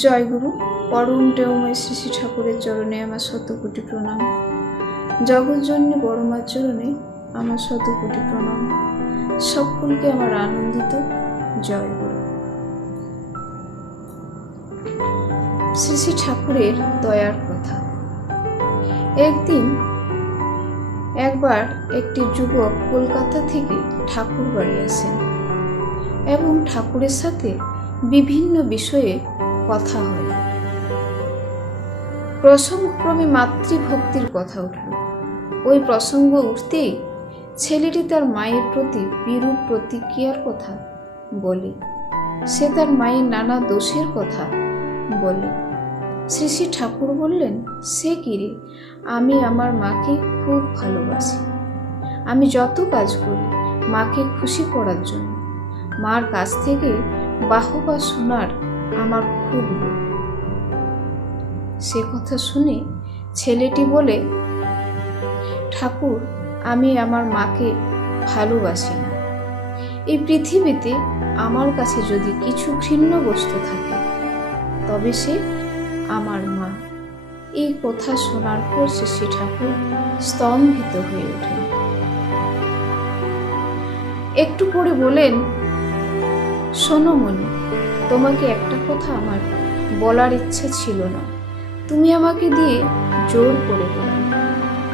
জয়গুরু। পরম দেওময় শ্রী শ্রী ঠাকুরের চরণে আমার শতকোটি প্রণাম। জগৎজননী বড়মার চরণে আমার শতকোটি প্রণাম। সকলকে আমার আনন্দিত জয়গুরু। শ্রী শ্রী ঠাকুরের দয়ার কথা। একবার একটি যুবক কলকাতা থেকে ঠাকুর বাড়ি আসেন এবং ঠাকুরের সাথে বিভিন্ন বিষয়ে কথা হয়। প্রসঙ্গক্রমে মাতৃভক্তির কথা উঠল। ওই প্রসঙ্গ উঠতেই ছেলেটি তার মায়ের প্রতি বিরূপ প্রতিক্রিয়ার কথা বলে। সে তার মায়ের নানা দোষের কথা বলে। শ্রী শ্রী ঠাকুর বললেন, সে কি রে, আমি আমার মাকে খুব ভালোবাসি। আমি যত কাজ করি মাকে খুশি করার জন্য। মার কাছ থেকে বাহবা শোনার আমার খুব লোভ। সে কথা শুনে ছেলেটি বলে, ঠাকুর, আমি আমার মাকে ভালোবাসি না। এই পৃথিবীতে আমার কাছে যদি কিছু ঘৃণ্য বস্তু থাকে তবে সে আমার মা। এই কথা শোনার পর শ্রী ঠাকুর স্তম্ভিত হয়ে ওঠেন। একটু পরে বলেন, শোনো মনি, তোমাকে একটা কথা আমার বলার ইচ্ছা ছিল না, তুমি আমাকে দিয়ে জোর করে বললে।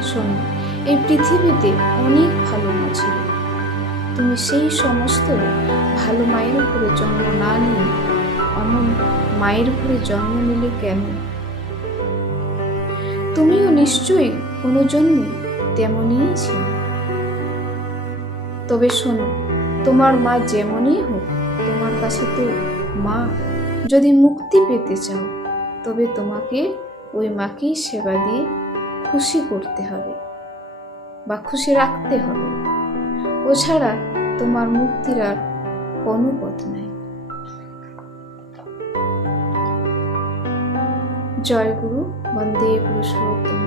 শোনো, এই পৃথিবীতে অনেক ভালো মা ছিল। তুমি সেই সমস্ত ভালো মায়ের উপরে জন্ম না নিয়ে অমন মায়ের উপরে জন্ম নিলে কেন? তুমিও নিশ্চয়ই কোনো জন্মে তেমনই ছিল। তবে শোনো, তোমার মা যেমনই হোক, তোমার কাছে তো মা। যদি মুক্তি পেতে চাও তবে তোমাকে ওই মাকেই সেবা দিয়ে খুশি করতে হবে বা খুশি রাখতে হবে। ও ছাড়া তোমার মুক্তির আর কোনো পথ নাই। জয় গুরু। বন্দে পুরুষোত্তম।